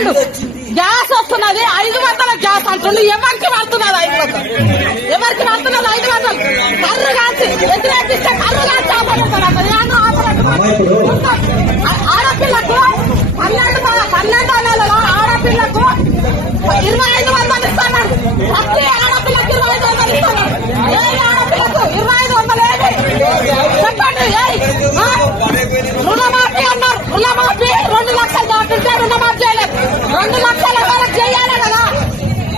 చెప్పిండు గ్యాస్ వస్తున్నది ఐదు వందల గ్యాస్ అంటుండు. ఎవరికి పడుతున్నది ఐదు వందలు? ఎవరికి పడుతున్నది ఐదు వందలు? కర్రు కాల్చి వ్యతిరేకిస్తే కర్రు కాల్చి ఆపరేషన్ అక్కడ ఏమన్నా ఆపరేషన్ ఆ- ఆడపిల్లకు పన్నెండు మ- పన్నెండు నెలలో ఆడపిల్లకు ఇరవై ఐదు వందలు ఇస్తున్నాడు ప్రతి ఆడపిల్లకు ఇరవై ఐదు వందలు ఇస్తున్నాడు ఏ ఆడపిల్లకు ఇరవై ఐదు వందలు ఏమి చెప్పండి ఏయ్, ఆ? రుణమాఫీ అన్నారు రుణమాఫీ రెండు లక్షలు దాటితే రుణమాఫీ చేయలేదు రెండు లక్షల వరకు చేయాలి కదా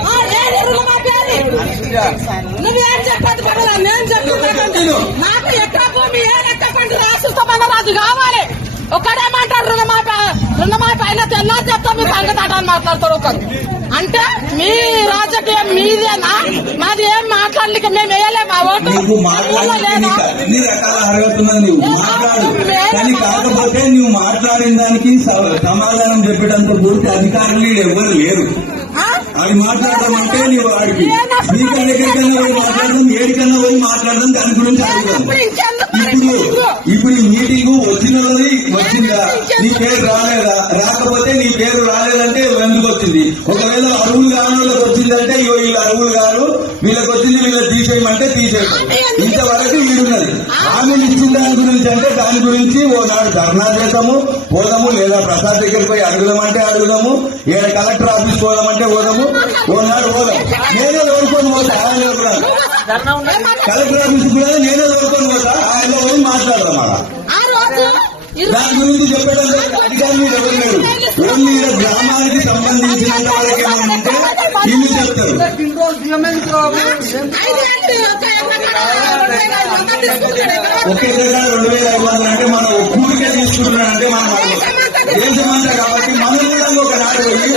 ఆ, ఏది రుణమాఫీ ఏది నువ్వేం చెప్పదు కదా? నేను చెప్తున్నాను నాకు ఎక్కడ భూమి? ఏ లెక్క అది కావాలి. ఒకడేమంటారు రుణమాఫీ రుణమాఫీ అయినా తెల్లారి చెప్తా మీ సంగతి అని మాట్లాడతాడు ఒకరు అంటే మీ రాజకీయం మీదేనా? మాది ఏం మాట్లాడలేక? మేము వేయలేము ఆ ఓటు నువ్వు మాట్లాడు కానీ కాకపోతే నువ్వు మాట్లాడిన దానికి సమాధానం చెప్పేటంత పూర్తి అధికారులు ఈడ ఎవ్వరు లేరు? అది మాట్లాడడం అంటే నీవు వాడికి. స్పీకర్ దగ్గరికన్నా పోయి మాట్లాడడం ఏడికన్నా పోయి మాట్లాడడం దాని గురించి అడుగుతాను ఇప్పుడు ఇప్పుడు ఈ మీటింగ్ వచ్చిన వచ్చిందా? నీ పేరు రాలేదా? రాకపోతే నీ పేరు రాలేదంటే ఎందుకు వచ్చింది ఒకవేళ అరువులు కాని వాళ్ళకి వచ్చిందంటే ఇగో వీళ్ళు అరువులు గారు వీళ్ళకి వచ్చింది వీళ్ళకి తీసేయమంటే తీసేయమంటే ఇంతవరకు వీడున్నది. హామీలు ఇచ్చిన దాని గురించి అంటే దాని గురించి ఓ నాడు ధర్నా చేద్దాము పోదాము లేదా ప్రసాద్ దగ్గరికి పోయి అడుగుదామంటే అడుగుదాము ఏడ కలెక్టర్ ఆఫీస్ పోదామంటే పోదాము ఓ నాడు పోదాం. నేనే కోరుకొని పోతా ఆయన కూడా. కలెక్టర్ ఆఫీస్ కూడా నేనే కోరుకొని పోతా ఆయన పోయి మాట్లాడదాం దాని గురించి చెప్పడం అధికారులు ఒక ఎకరం ఒకే దగ్గర రెండు వేల ఐదు వందలు అంటే మనం ఒక్కూరికే తీసుకుంటున్నాడంటే మనం అడగం. దేశమంతా కాబట్టి మనం కూడా ఒక నాడు పోయి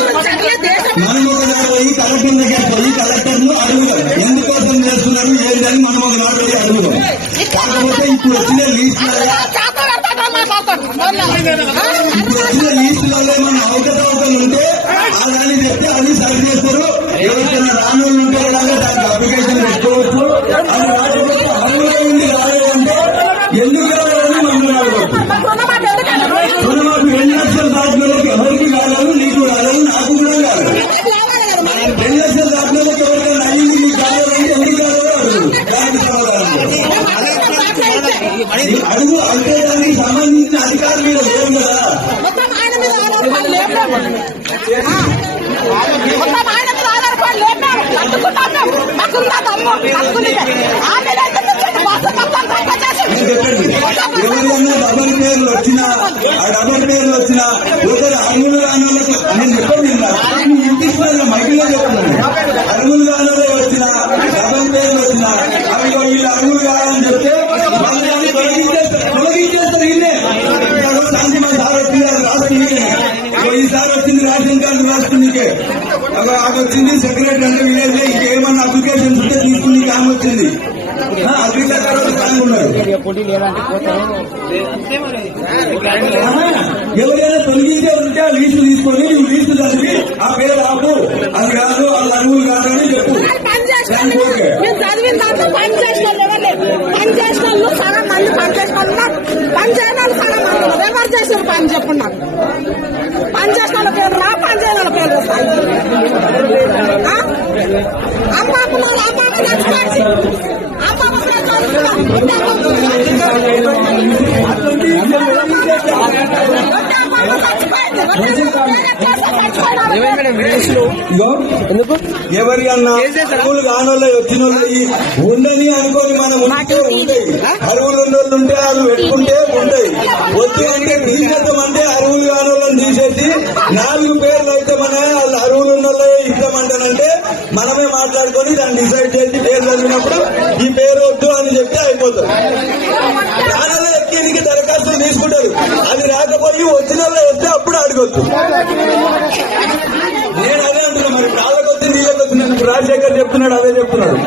మనం ఒక నాడు పోయి కలెక్టర్ దగ్గర పోయి కలెక్టర్ను అడుగుతాం ఎందుకోసం చేస్తున్నారు? ఏంటని మనం ఒక నాడు పోయి అడుగుతాం. కాకపోతే ఇప్పుడు వచ్చిన లీస్ట్ ఇప్పుడు వచ్చిన లీస్టులలో ఏమన్నా అవకతవకలు ఉంటే అలాని చెప్తే అది సరి చేస్తారు. ఎవరికైనా రాని వాళ్ళు ఉంటే కూడా దానికి అప్లికేషన్ పెట్టుకోవచ్చు. అది రాకపోతే అర్హులై ఉండి రాలేదంటే ఎందుకు రాలేదని మనం అడగవచ్చు రుణమాఫీ రెండు లక్షలు దాటిన వాళ్ళకి ఎవరికి కాలేదు నీకు రాలేదు నాకు కూడా కాలేదు. రెండు లక్షలు దాటిన వాళ్ళకి ఎవరికైనా అయ్యింది నీకు కాలేదంటే ఎందుకు కాలేదో అడుగు. దానికి సమాధానం. అడుగు అంటే దానికి సంబంధించిన అధికారులు మీద లేవు. కదా మొత్తం ఆయన మీద ఆధారపడి లేపాము ఆ. మొత్తం ఆయన మీద ఆధారపడి లేపాము కట్టుకుంటాం మేము మాకుందా ఆమె అయితే చెప్పండి ఎవరైనా డబల్ పేర్లు వచ్చినా ఆ డబల్ పేర్లు వచ్చినా ఒకరు అరువులు కాని నేను చెప్పండి ఇంటిస్తున్నా మైకిలో చెప్తున్నాను అరుగులు కాని వచ్చినా డబల్ పేర్లు వచ్చినా అవి వీళ్ళు అరుగులు కావాలని చెప్తే వాళ్ళు తొలగించేస్తారు తొలగించేస్తారు శాంతి మా సార్ వచ్చింది అది ఈసారి వచ్చింది రేషన్ కార్డు అది వచ్చింది సెక్రటరీ అంటే విలేజ్ ఇంకేమన్నా అప్లికేషన్స్ ఉంటే తీసుకుని కామ్ వచ్చింది అగ్రికల్చర్ వాళ్ళు కామ్ ఉన్నారు ఆహా, ఎవరైనా తొలగించే ఉంటే ఆ లీస్టు తీసుకొని నువ్వు చదివి ఆ పేరు ఆపు అది కాదు వాళ్ళ అరువులు కాదు అని చెప్పు చదివిన దాంట్లో పని చేసిన వాళ్ళు ఎవరు లేరు. పని చేసిన వాళ్ళు సగం మంది పని ఉన్నారు. పని చేయని వాళ్ళు సగం మంది ఉన్నారు. ఎవరు చేసిన పని పని చేసిన వాళ్ళ పేరు రా పని చేయని వాళ్ళ పేరు వస్తాయి? అమ్మాకు నాలుగు ఎందుకు ఎవరి అన్నా అరువులు కానోళ్ళు వచ్చిన వాళ్ళు ఉండని అనుకోని మనం ఉంటే ఉంటాయి. అరువులు ఉన్న వాళ్ళు ఉంటే అవి పెట్టుకుంటే ఉంటాయి. వచ్చి అంటే తీసేద్దాం అంటే అరువులు కానోళ్ళు నాలుగు పేర్లు అయితే మన వాళ్ళు అరువులు ఉన్న ఇద్దామంటానంటే మనమే మాట్లాడుకొని దాన్ని డిసైడ్ చేసి పేరు చదివినప్పుడు ఈ పేరు వద్దు అని చెప్తే అయిపోతుంది. ప్రాణాలు ఎక్కేందుకు దరఖాస్తులు తీసుకుంటారు. అది రాకపోయి వచ్చిన వస్తే అప్పుడు అడగొద్దు. నేను అదే అంటున్నా మరి ప్రాణకొచ్చి నీళ్ళకొద్దు. నన్ను రాజశేఖర్ చెప్తున్నాడు అదే చెప్తున్నాడు.